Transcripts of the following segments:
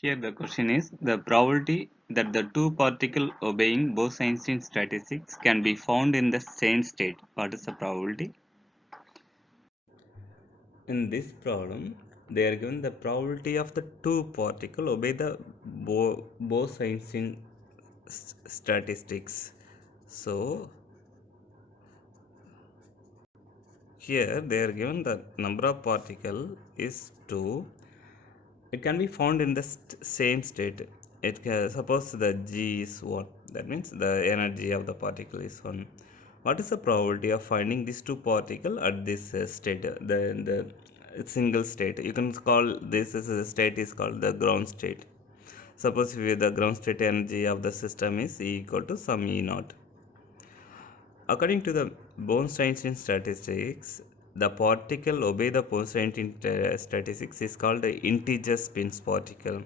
Here the question is the probability that the two particles obeying Bose-Einstein statistics can be found in the same state. What is the probability? In this problem, they are given the probability of the two particles obey the Bose-Einstein statistics. So here they are given the number of particle is 2. It can be found in the same state. It can, suppose the G is 1, that means the energy of the particle is 1. What is the probability of finding these two particles at this state, the single state? You can call this as a state is called the ground state. Suppose if the ground state energy of the system is E equal to some E naught. According to the Bose-Einstein statistics, the particle obey the Bose-Einstein statistics is called the integer spin particle.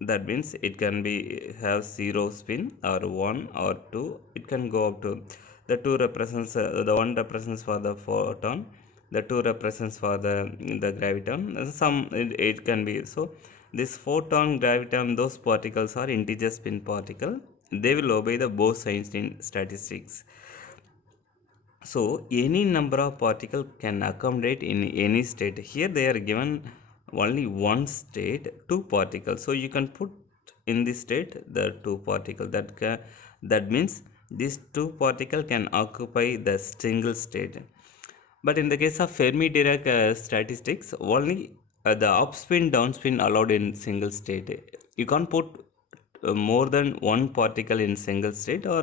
That means it can be have 0 spin or 1 or 2. It can go up to the 2 represents the 1 represents for the photon, the 2 represents for the graviton. It can be so. This photon, graviton, those particles are integer spin particle. They will obey the Bose-Einstein statistics. So any number of particle can accommodate in any state. Here they are given only one state, two particles. So you can put in this state the two particle. That means these two particle can occupy the single state. But in the case of Fermi-Dirac statistics, only the upspin, downspin allowed in single state. You can't put more than one particle in single state or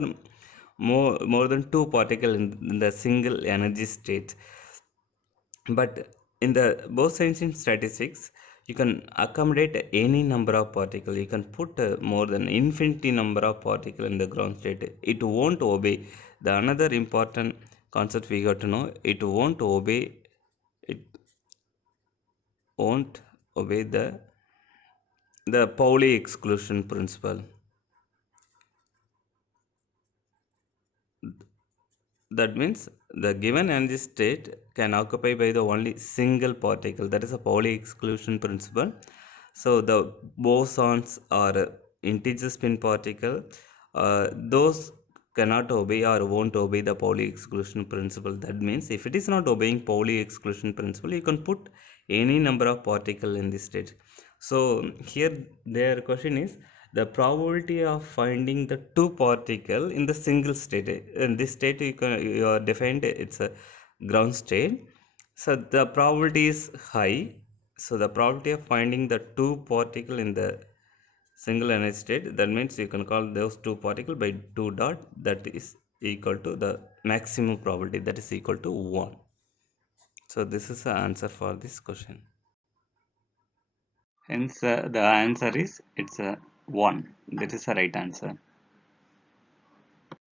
more than two particle in the single energy state. But in the Bose-Einstein statistics, you can accommodate any number of particles. You can put more than infinity number of particles in the ground state. It won't obey. The another important concept we got to know, it won't obey. It won't obey the Pauli exclusion principle. That means the given energy state can occupy by the only single particle. That is a Pauli exclusion principle. So the bosons are integer spin particle. Those cannot obey or won't obey the Pauli exclusion principle. That means if it is not obeying Pauli exclusion principle, you can put any number of particle in this state. So here their question is the probability of finding the two particle in the single state. In this state you are defined it's a ground state, so the probability is high. So the probability of finding the two particle in the single energy state, that means you can call those two particle by 2 dot, that is equal to the maximum probability, that is equal to 1. So this is the answer for this question. Hence, the answer is it's a 1. That is the right answer.